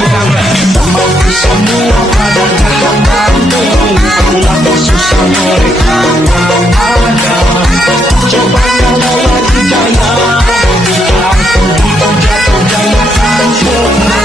Mampu semua pada kehendak-Mu. Akulah susah mereka yang ada. Cobanya lewat hidayah, aku bukan jatuh dalam hancurnya.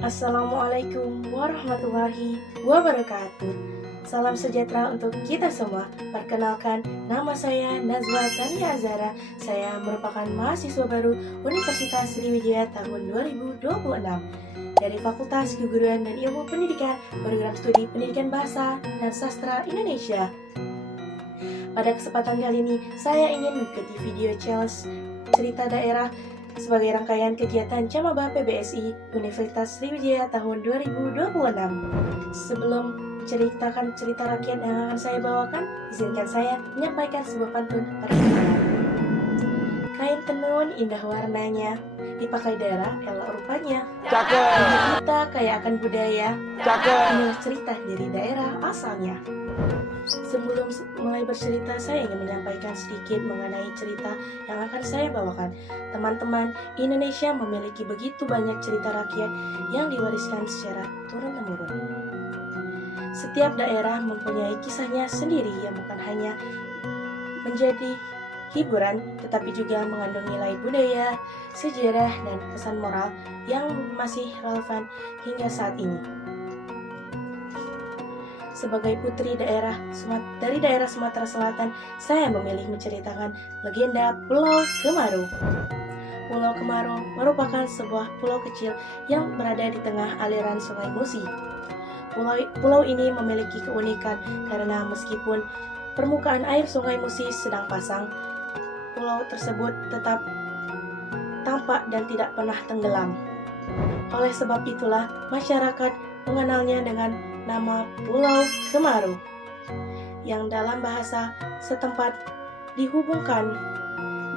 Assalamualaikum warahmatullahi wabarakatuh. Salam sejahtera untuk kita semua. Perkenalkan, nama saya Nazwa Tania Azhara. Saya merupakan mahasiswa baru Universitas Sriwijaya tahun 2026 dari Fakultas Keguruan dan Ilmu Pendidikan, Program Studi Pendidikan Bahasa dan Sastra Indonesia. Pada kesempatan kali ini, saya ingin mengikuti video challenge cerita daerah sebagai rangkaian kegiatan Camaba PBSI Universitas Sriwijaya tahun 2026. Sebelum menceritakan cerita rakyat yang akan saya bawakan, izinkan saya menyampaikan sebuah pantun pada perkenalan. Kain tenun indah warnanya, dipakai daerah elok rupanya. Cakep. Kita kaya akan budaya. Cakep. Inilah cerita dari daerah asalnya. Sebelum mulai bercerita, saya ingin menyampaikan sedikit mengenai cerita yang akan saya bawakan. Teman-teman, Indonesia memiliki begitu banyak cerita rakyat yang diwariskan secara turun-temurun. Setiap daerah mempunyai kisahnya sendiri yang bukan hanya menjadi hiburan, tetapi juga mengandung nilai budaya, sejarah, dan pesan moral yang masih relevan hingga saat ini. Sebagai putri dari daerah Sumatera Selatan, saya memilih menceritakan legenda Pulau Kemarau. Pulau Kemarau merupakan sebuah pulau kecil yang berada di tengah aliran Sungai Musi. Pulau ini memiliki keunikan karena meskipun permukaan air Sungai Musi sedang pasang, pulau tersebut tetap tampak dan tidak pernah tenggelam. Oleh sebab itulah masyarakat mengenalnya dengan nama Pulau Kemarau, yang dalam bahasa setempat dihubungkan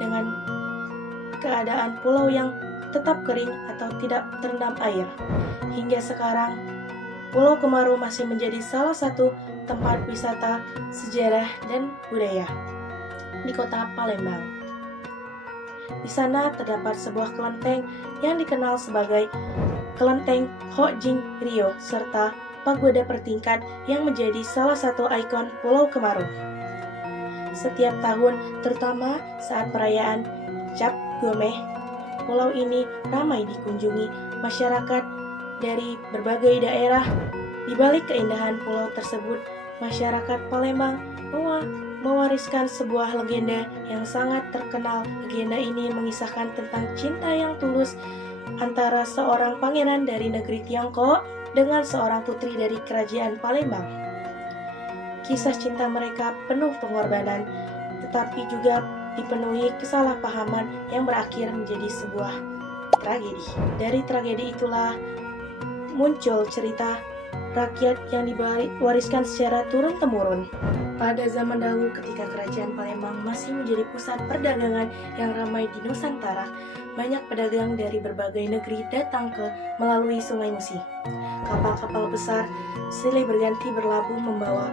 dengan keadaan pulau yang tetap kering atau tidak terendam air. Hingga sekarang, Pulau Kemarau masih menjadi salah satu tempat wisata sejarah dan budaya di kota Palembang. Di sana terdapat sebuah kelenteng yang dikenal sebagai Kelenteng Hok Jing Rio serta pagoda bertingkat yang menjadi salah satu ikon Pulau Kemarau. Setiap tahun, terutama saat perayaan Cap Gomeh, pulau ini ramai dikunjungi masyarakat dari berbagai daerah. Di balik keindahan pulau tersebut, masyarakat Palembang mewariskan sebuah legenda yang sangat terkenal. Legenda ini mengisahkan tentang cinta yang tulus antara seorang pangeran dari negeri Tiongkok dengan seorang putri dari kerajaan Palembang. Kisah cinta mereka penuh pengorbanan, tetapi juga dipenuhi kesalahpahaman yang berakhir menjadi sebuah tragedi. Dari tragedi itulah muncul cerita rakyat yang diwariskan secara turun-temurun. Pada zaman dahulu ketika kerajaan Palembang masih menjadi pusat perdagangan yang ramai di Nusantara, banyak pedagang dari berbagai negeri datang melalui Sungai Musi. Kapal-kapal besar silih berganti berlabuh membawa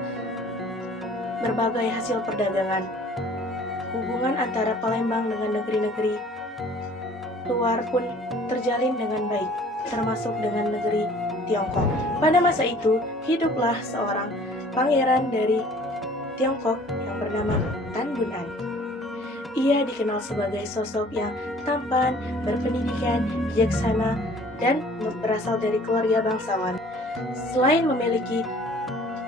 berbagai hasil perdagangan. Hubungan antara Palembang dengan negeri-negeri luar pun terjalin dengan baik, termasuk dengan negeri Tiongkok. Pada masa itu, hiduplah seorang pangeran dari Tiongkok yang bernama Tan Bun An. Ia dikenal sebagai sosok yang tampan, berpendidikan, bijaksana, dan berasal dari keluarga bangsawan. Selain memiliki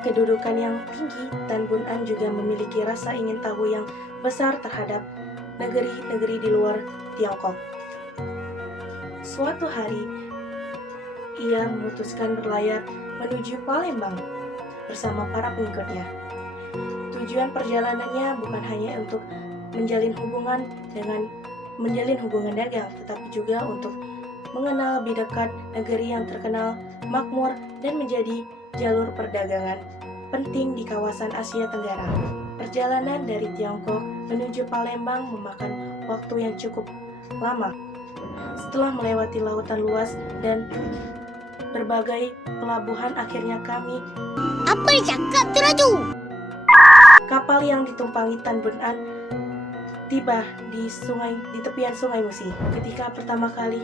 kedudukan yang tinggi, Tan Bun An juga memiliki rasa ingin tahu yang besar terhadap negeri-negeri di luar Tiongkok. Suatu hari, ia memutuskan berlayar menuju Palembang bersama para pengikutnya. Tujuan perjalanannya bukan hanya untuk menjalin hubungan dagang, tetapi juga untuk mengenal lebih dekat negeri yang terkenal makmur dan menjadi jalur perdagangan penting di kawasan Asia Tenggara. Perjalanan dari Tiongkok menuju Palembang memakan waktu yang cukup lama. Setelah melewati lautan luas dan berbagai pelabuhan, akhirnya kami Apa dia cakap tu Raju? kapal yang ditumpangi Tan Bun An tiba di tepian Sungai Musi. Ketika pertama kali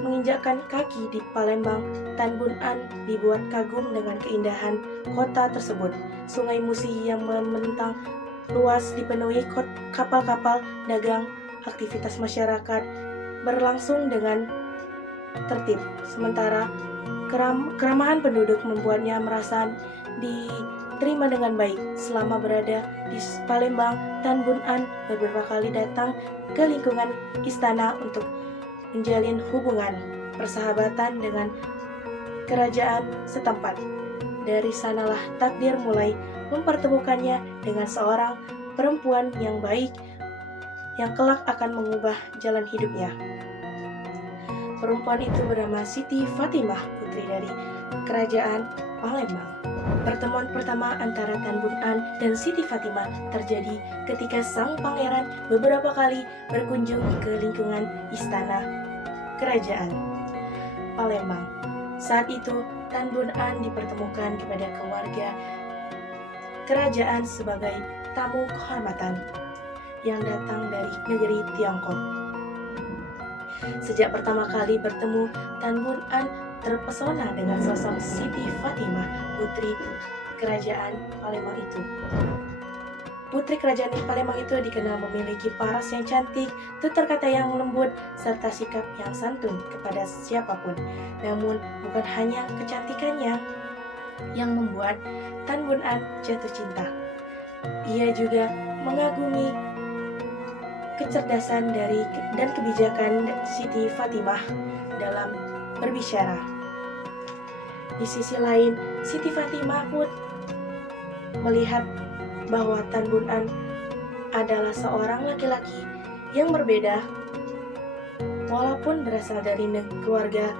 menginjakkan kaki di Palembang, Tan Bun An dibuat kagum dengan keindahan kota tersebut. Sungai Musi yang membentang luas dipenuhi kapal-kapal dagang. Aktivitas masyarakat berlangsung dengan tertib, sementara keramahan penduduk membuatnya merasa diterima dengan baik. Selama berada di Palembang, Tan Bun An beberapa kali datang ke lingkungan istana untuk menjalin hubungan persahabatan dengan kerajaan setempat. Dari sanalah takdir mulai mempertemukannya dengan seorang perempuan yang baik yang kelak akan mengubah jalan hidupnya. Perempuan itu bernama Siti Fatimah, putri dari kerajaan Palembang. Pertemuan pertama antara Tan Bun An dan Siti Fatimah terjadi ketika sang pangeran beberapa kali berkunjung ke lingkungan istana kerajaan Palembang. Saat itu, Tan Bun An dipertemukan kepada keluarga kerajaan sebagai tamu kehormatan yang datang dari negeri Tiongkok. Sejak pertama kali bertemu, Tan Bun An terpesona dengan sosok Siti Fatimah, putri kerajaan Palembang itu. Putri kerajaan Palembang itu dikenal memiliki paras yang cantik, tutur kata yang lembut, serta sikap yang santun kepada siapapun. Namun, bukan hanya kecantikannya yang membuat Tan Bun An jatuh cinta. Ia juga mengagumi kecerdasan dan kebijakan Siti Fatimah dalam berbicara. Di sisi lain, Siti Fatimah pun melihat bahwa Tan Bun An adalah seorang laki-laki yang berbeda. Walaupun berasal dari keluarga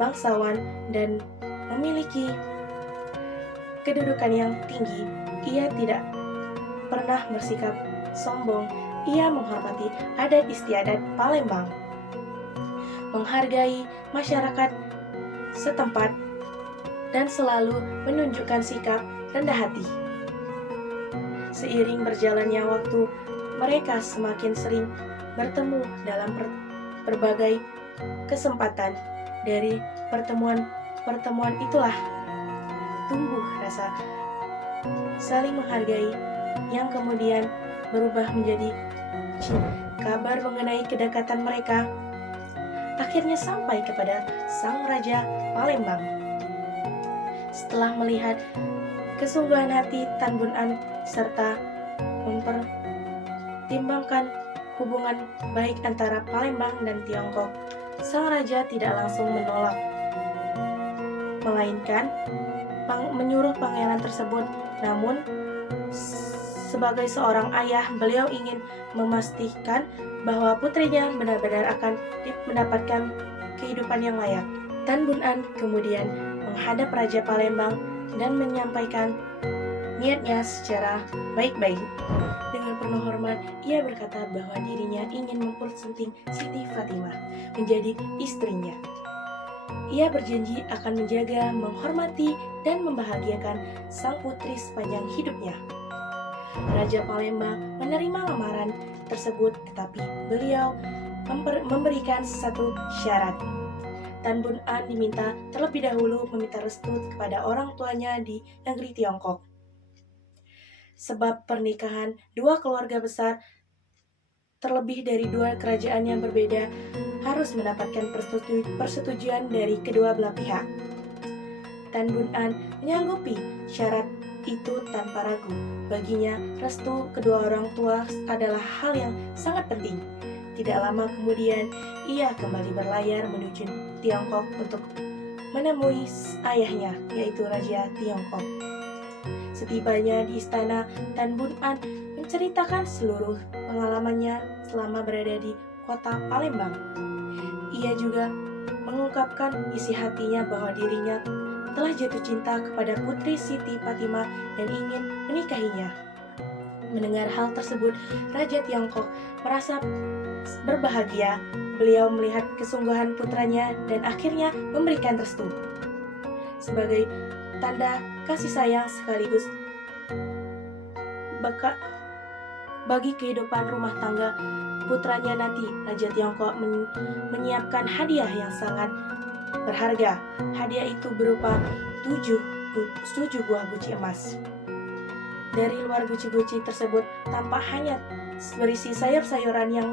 bangsawan dan memiliki kedudukan yang tinggi, ia tidak pernah bersikap sombong. Ia menghormati adat istiadat Palembang, menghargai masyarakat setempat, dan selalu menunjukkan sikap rendah hati. Seiring berjalannya waktu, mereka semakin sering bertemu dalam berbagai kesempatan. Dari pertemuan itulah tumbuh rasa saling menghargai yang kemudian berubah menjadi cinta. Kabar mengenai kedekatan mereka akhirnya sampai kepada sang raja Palembang. Setelah melihat kesungguhan hati Tan Bun An serta mempertimbangkan hubungan baik antara Palembang dan Tiongkok, sang raja tidak langsung menolak, melainkan menyuruh pangeran tersebut. Namun, sebagai seorang ayah, beliau ingin memastikan bahwa putrinya benar-benar akan mendapatkan kehidupan yang layak. Tan Bun An kemudian menghadap Raja Palembang dan menyampaikan niatnya secara baik-baik. Dengan penuh hormat, ia berkata bahwa dirinya ingin mempersunting Siti Fatimah menjadi istrinya. Ia berjanji akan menjaga, menghormati, dan membahagiakan sang putri sepanjang hidupnya. Raja Palembang menerima lamaran tersebut, tetapi beliau memberikan satu syarat. Tan Bun An diminta terlebih dahulu meminta restu kepada orang tuanya di negeri Tiongkok. Sebab pernikahan dua keluarga besar terlebih dari dua kerajaan yang berbeda harus mendapatkan persetujuan dari kedua belah pihak. Tan Bun An menyanggupi syarat itu tanpa ragu. Baginya, restu kedua orang tua adalah hal yang sangat penting. Tidak lama kemudian, ia kembali berlayar menuju Tiongkok untuk menemui ayahnya, yaitu Raja Tiongkok. Setibanya di istana, Tan Bun An menceritakan seluruh pengalamannya selama berada di kota Palembang. Ia juga mengungkapkan isi hatinya bahwa dirinya telah jatuh cinta kepada putri Siti Fatimah dan ingin menikahinya. Mendengar hal tersebut, Raja Tiongkok merasa berbahagia. Beliau melihat kesungguhan putranya dan akhirnya memberikan restu. Sebagai tanda kasih sayang sekaligus bagi kehidupan rumah tangga putranya nanti, Raja Tiongkok menyiapkan hadiah yang sangat berharga. Hadiah itu berupa 7 buah guci emas. Dari luar guci-guci tersebut tampak hanya berisi sayur-sayuran yang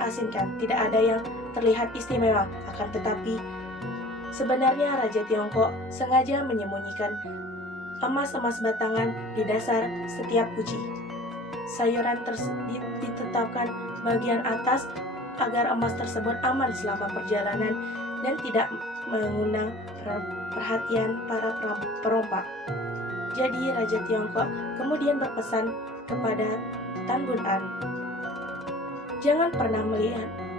asinkan. Tidak ada yang terlihat istimewa. Akan tetapi sebenarnya Raja Tiongkok sengaja menyembunyikan emas-emas batangan di dasar setiap guci. Sayuran ditetapkan bagian atas agar emas tersebut aman selama perjalanan dan tidak mengundang perhatian para perompak. Jadi Raja Tiongkok kemudian berpesan kepada Tan Bun An, jangan pernah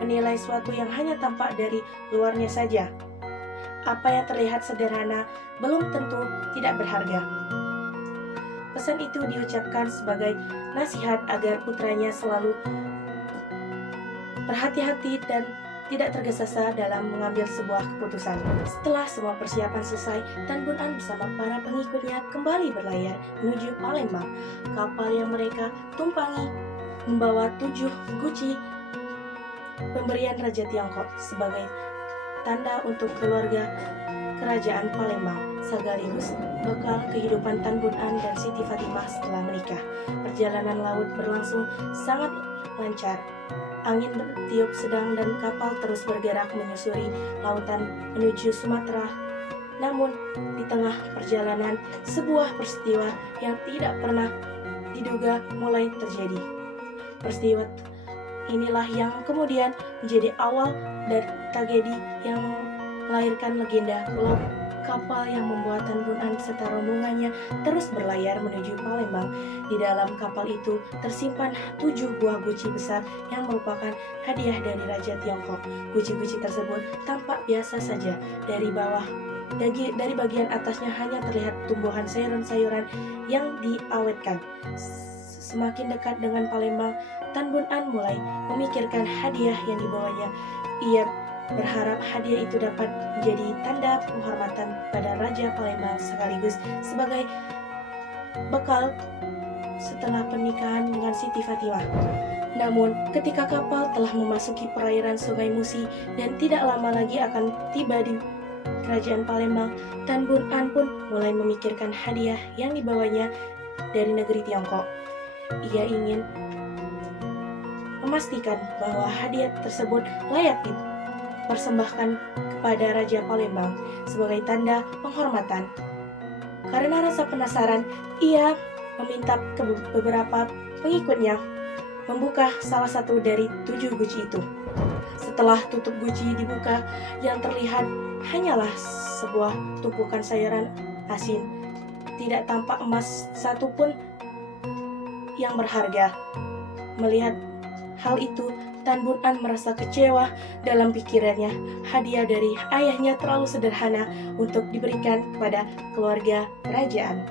menilai suatu yang hanya tampak dari luarnya saja. Apa yang terlihat sederhana belum tentu tidak berharga. Pesan itu diucapkan sebagai nasihat agar putranya selalu berhati-hati dan tidak tergesa-gesa dalam mengambil sebuah keputusan. Setelah semua persiapan selesai, Tan Bun An bersama para pengikutnya kembali berlayar menuju Palembang. Kapal yang mereka tumpangi membawa 7 guci pemberian Raja Tiongkok sebagai tanda untuk keluarga kerajaan Palembang, sekaligus bekal kehidupan Tan Bun An dan Siti Fatimah setelah menikah. Perjalanan laut berlangsung sangat lancar. Angin bertiup sedang dan kapal terus bergerak menyusuri lautan menuju Sumatera. Namun, di tengah perjalanan, sebuah peristiwa yang tidak pernah diduga mulai terjadi. Peristiwa inilah yang kemudian menjadi awal dari tragedi yang melahirkan legenda pulau kapal yang membuat Tan Bun An serta rombongannya terus berlayar menuju Palembang. Di dalam kapal itu tersimpan 7 buah guci besar yang merupakan hadiah dari Raja Tiongkok. Guci-guci tersebut tampak biasa saja. Dari bagian atasnya hanya terlihat tumbuhan sayuran-sayuran yang diawetkan. Semakin dekat dengan Palembang, Tan Bun An mulai memikirkan hadiah yang dibawanya. Ia berharap hadiah itu dapat menjadi tanda penghormatan pada Raja Palembang sekaligus sebagai bekal setelah pernikahan dengan Siti Fatimah. Namun, ketika kapal telah memasuki perairan Sungai Musi dan tidak lama lagi akan tiba di kerajaan Palembang, Tan Bun An pun mulai memikirkan hadiah yang dibawanya dari negeri Tiongkok. Ia ingin memastikan bahwa hadiah tersebut layak dipersembahkan kepada Raja Palembang sebagai tanda penghormatan. Karena rasa penasaran, ia meminta ke beberapa pengikutnya membuka salah satu dari 7 guci itu. Setelah tutup guci dibuka, yang terlihat hanyalah sebuah tumpukan sayuran asin. Tidak tampak emas satupun yang berharga. Melihat hal itu, Tan Bun An merasa kecewa. Dalam pikirannya, hadiah dari ayahnya terlalu sederhana untuk diberikan kepada keluarga kerajaan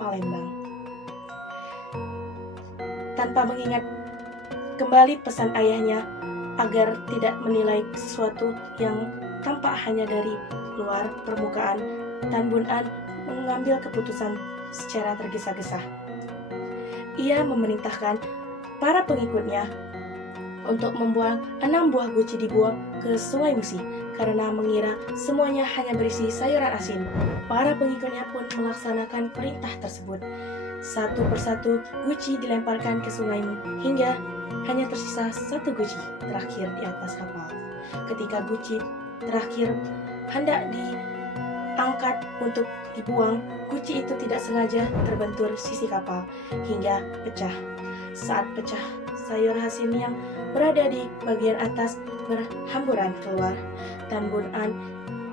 Palembang. Tanpa mengingat kembali pesan ayahnya agar tidak menilai sesuatu yang tampak hanya dari luar permukaan, Tan Bun An mengambil keputusan secara tergesa-gesa. Ia memerintahkan para pengikutnya untuk membuang 6 buah guci dibuang ke Sungai Musi karena mengira semuanya hanya berisi sayuran asin. Para pengikutnya pun melaksanakan perintah tersebut. Satu persatu guci dilemparkan ke sungai hingga hanya tersisa 1 guci terakhir di atas kapal. Ketika guci terakhir hendak diangkat untuk dibuang, guci itu tidak sengaja terbentur sisi kapal hingga pecah. Saat pecah, sayur asin yang berada di bagian atas berhamburan keluar. Tan Bun An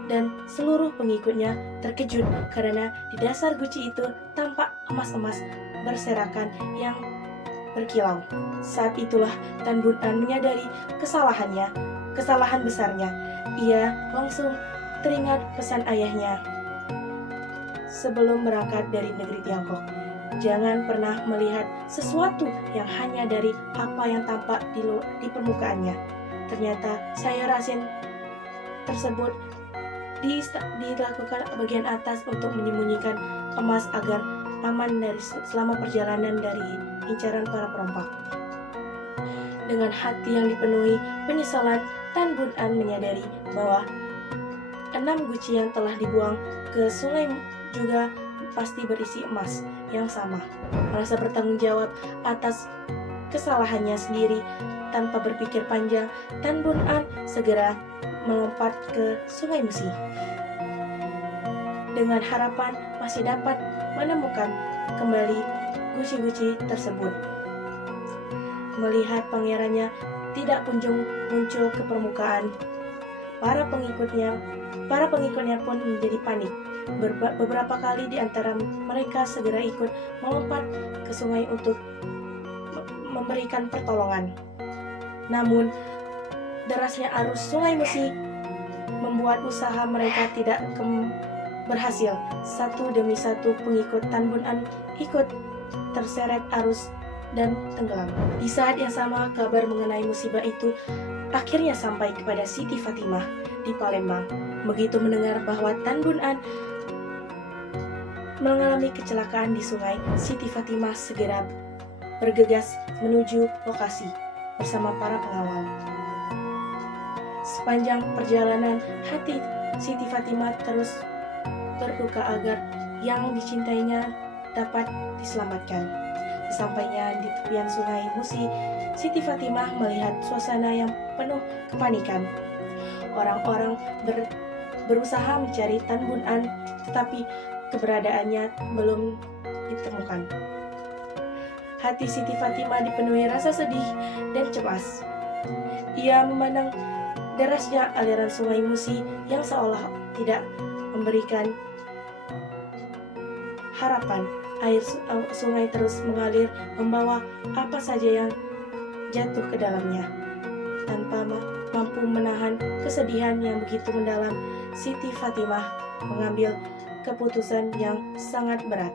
dan seluruh pengikutnya terkejut karena di dasar guci itu tampak emas-emas berserakan yang berkilau. Saat itulah Tan Bun An menyadari kesalahan besarnya. Ia langsung teringat pesan ayahnya sebelum berangkat dari negeri Tiongkok. Jangan pernah melihat sesuatu yang hanya dari apa yang tampak di permukaannya. Ternyata sayur asin tersebut dilakukan bagian atas untuk menyembunyikan emas agar aman selama perjalanan dari incaran para perompak. Dengan hati yang dipenuhi penyesalan, Tan Bun An menyadari bahwa 6 guci yang telah dibuang ke sungai juga pasti berisi emas yang sama. Merasa bertanggung jawab atas kesalahannya sendiri, tanpa berpikir panjang, Tan Bun An segera melompat ke Sungai Musi dengan harapan masih dapat menemukan kembali guci-guci tersebut. Melihat pangerannya tidak kunjung muncul ke permukaan, para pengikutnya pun menjadi panik. Beberapa kali di antara mereka segera ikut melompat ke sungai untuk memberikan pertolongan. Namun, derasnya arus Sungai Musi membuat usaha mereka tidak berhasil. Satu demi satu pengikut Tan Bun An ikut terseret arus dan tenggelam. Di saat yang sama, kabar mengenai musibah itu akhirnya sampai kepada Siti Fatimah di Palembang. Begitu mendengar bahwa Tan Bun An mengalami kecelakaan di sungai, Siti Fatimah segera bergegas menuju lokasi bersama para pengawal. Sepanjang perjalanan, hati Siti Fatimah terus berduka agar yang dicintainya dapat diselamatkan. Sesampainya di tepian Sungai Musi, Siti Fatimah melihat suasana yang penuh kepanikan. Orang-orang berusaha mencari Tan Bun An, tetapi keberadaannya belum ditemukan. Hati Siti Fatimah dipenuhi rasa sedih dan cemas. Ia memandang derasnya aliran Sungai Musi yang seolah tidak memberikan harapan. Air sungai terus mengalir, membawa apa saja yang jatuh ke dalamnya. Tanpa mampu menahan kesedihan yang begitu mendalam, Siti Fatimah mengambil keputusan yang sangat berat.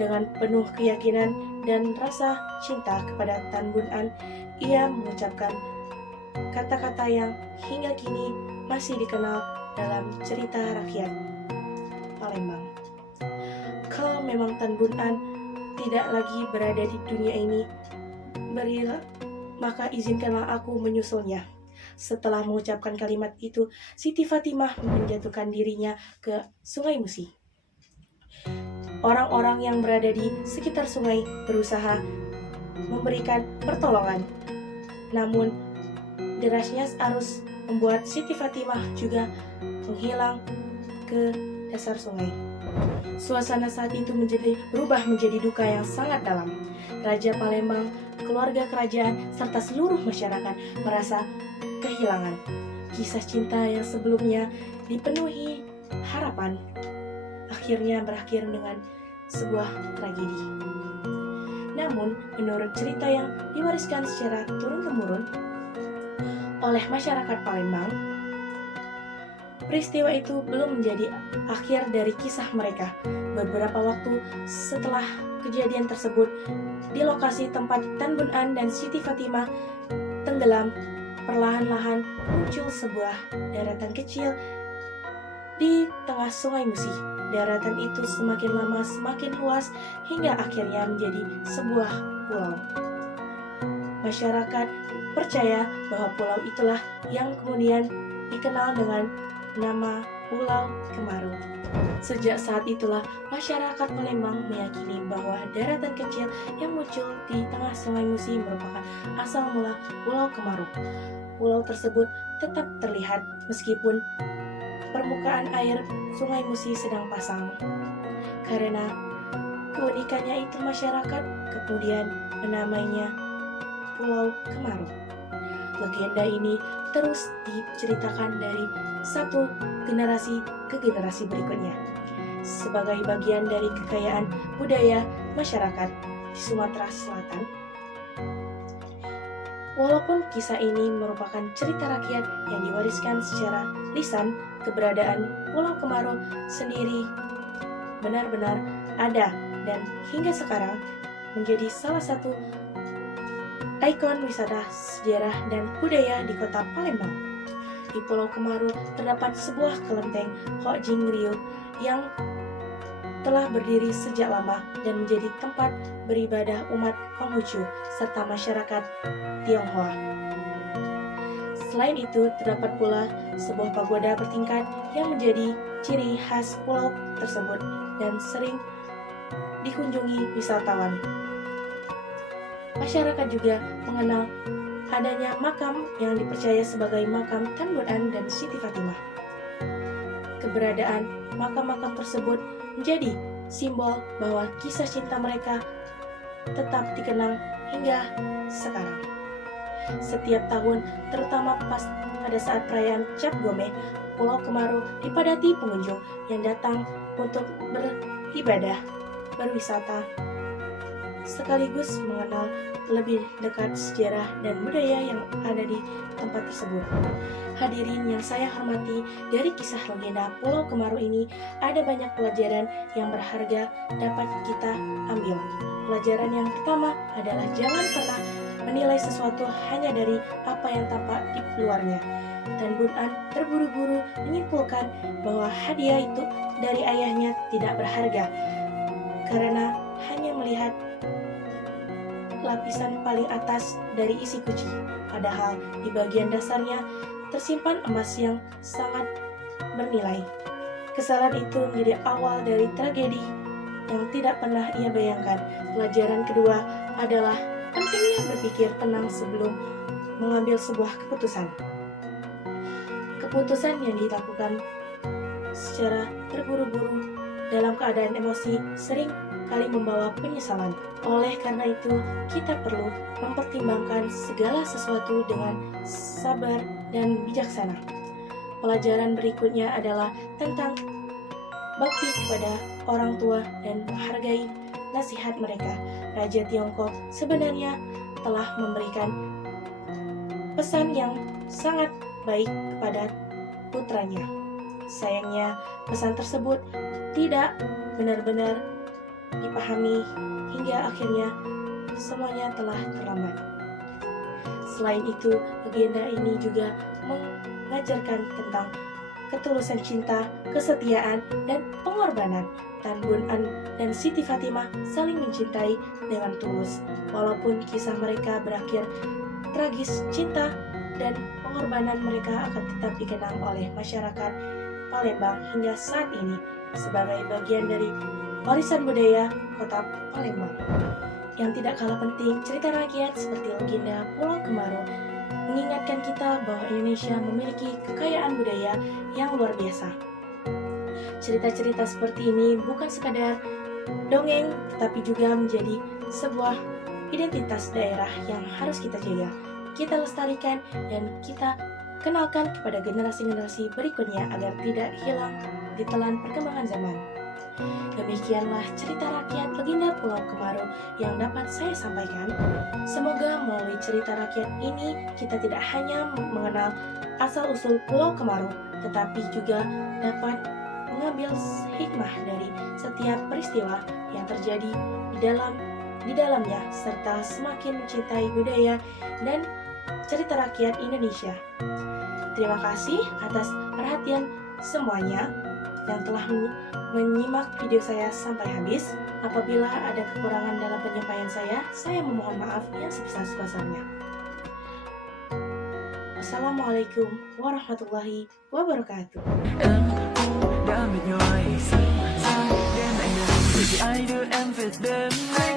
Dengan penuh keyakinan dan rasa cinta kepada Tan Bun An, ia mengucapkan kata-kata yang hingga kini masih dikenal dalam cerita rakyat Palembang. Kalau memang Tan Bun An tidak lagi berada di dunia ini, maka izinkanlah aku menyusulnya. Setelah mengucapkan kalimat itu, Siti Fatimah menjatuhkan dirinya ke Sungai Musi. Orang-orang yang berada di sekitar sungai berusaha memberikan pertolongan. Namun, derasnya arus membuat Siti Fatimah juga menghilang ke dasar sungai. Suasana saat itu berubah menjadi duka yang sangat dalam. Raja Palembang, keluarga kerajaan, serta seluruh masyarakat merasa kehilangan. Kisah cinta yang sebelumnya dipenuhi harapan akhirnya berakhir dengan sebuah tragedi. Namun, menurut cerita yang diwariskan secara turun-temurun, oleh masyarakat Palembang, peristiwa itu belum menjadi akhir dari kisah mereka. Beberapa waktu setelah kejadian tersebut, di lokasi tempat Tan Bun An dan Siti Fatimah tenggelam, perlahan-lahan muncul sebuah daratan kecil di tengah Sungai Musi. Daratan itu semakin lama semakin luas hingga akhirnya menjadi sebuah pulau. Masyarakat percaya bahwa pulau itulah yang kemudian dikenal dengan nama Pulau Kemaru. Sejak saat itulah masyarakat Palembang meyakini bahwa daratan kecil yang muncul di tengah Sungai Musi merupakan asal mula Pulau Kemaru. Pulau tersebut tetap terlihat meskipun permukaan air Sungai Musi sedang pasang. Karena keunikannya itu, masyarakat kemudian menamainya Pulau Kemaru. Legenda ini terus diceritakan dari satu generasi ke generasi berikutnya sebagai bagian dari kekayaan budaya masyarakat di Sumatera Selatan. Walaupun kisah ini merupakan cerita rakyat yang diwariskan secara lisan, keberadaan Pulau Kemaru sendiri benar-benar ada dan hingga sekarang menjadi salah satu ikon wisata sejarah dan budaya di kota Palembang. Di Pulau Kemaru terdapat sebuah kelenteng Hok Jing Ryu yang telah berdiri sejak lama dan menjadi tempat beribadah umat Konghucu serta masyarakat Tionghoa. Selain itu, terdapat pula sebuah pagoda bertingkat yang menjadi ciri khas pulau tersebut dan sering dikunjungi wisatawan. Masyarakat juga mengenal adanya makam yang dipercaya sebagai makam Tan Bun An dan Siti Fatimah. Keberadaan makam-makam tersebut menjadi simbol bahwa kisah cinta mereka tetap dikenang hingga sekarang. Setiap tahun, terutama pada saat perayaan Cap Gome, Pulau Kemaru dipadati pengunjung yang datang untuk beribadah, berwisata, sekaligus mengenal lebih dekat sejarah dan budaya yang ada di tempat tersebut. Hadirin yang saya hormati, dari kisah legenda Pulau Kemaru ini ada banyak pelajaran yang berharga dapat kita ambil. Pelajaran yang pertama adalah jangan pernah menilai sesuatu hanya dari apa yang tampak di luarnya. Tan Bun An terburu-buru menyimpulkan bahwa hadiah itu dari ayahnya tidak berharga karena hanya melihat lapisan paling atas dari isi guci, padahal di bagian dasarnya tersimpan emas yang sangat bernilai. Kesalahan itu menjadi awal dari tragedi yang tidak pernah ia bayangkan. Pelajaran kedua adalah pentingnya berpikir tenang sebelum mengambil sebuah keputusan. Keputusan yang dilakukan secara terburu-buru dalam keadaan emosi sering kali membawa penyesalan. Oleh karena itu, kita perlu mempertimbangkan segala sesuatu dengan sabar dan bijaksana. Pelajaran berikutnya adalah tentang bakti kepada orang tua dan menghargai nasihat mereka. Raja Tiongkok sebenarnya telah memberikan pesan yang sangat baik kepada putranya. Sayangnya, pesan tersebut tidak benar-benar dipahami hingga akhirnya semuanya telah terlambat. Selain itu, legenda ini juga mengajarkan tentang ketulusan cinta, kesetiaan, dan pengorbanan. Tan Bun An dan Siti Fatimah saling mencintai dengan tulus. Walaupun kisah mereka berakhir tragis, cinta dan pengorbanan mereka akan tetap dikenang oleh masyarakat Palembang hingga saat ini sebagai bagian dari warisan budaya kota Palembang. Yang tidak kalah penting, cerita rakyat seperti legenda Pulau Kemaru mengingatkan kita bahwa Indonesia memiliki kekayaan budaya yang luar biasa. Cerita-cerita seperti ini bukan sekadar dongeng, tetapi juga menjadi sebuah identitas daerah yang harus kita jaga, kita lestarikan, dan kita kenalkan kepada generasi-generasi berikutnya agar tidak hilang ditelan perkembangan zaman. Demikianlah cerita rakyat legenda Pulau Kemaru yang dapat saya sampaikan. Semoga melalui cerita rakyat ini kita tidak hanya mengenal asal-usul Pulau Kemaru, tetapi juga dapat mengambil hikmah dari setiap peristiwa yang terjadi di dalamnya, serta semakin mencintai budaya dan cerita rakyat Indonesia. Terima kasih atas perhatian semuanya yang telah menyimak video saya sampai habis. Apabila ada kekurangan dalam penyampaian saya memohon maaf yang sebesar-besarnya. Wassalamualaikum warahmatullahi wabarakatuh. Đã mệt nhòi xa xa đêm anh đơn vì ai đưa em về đêm nay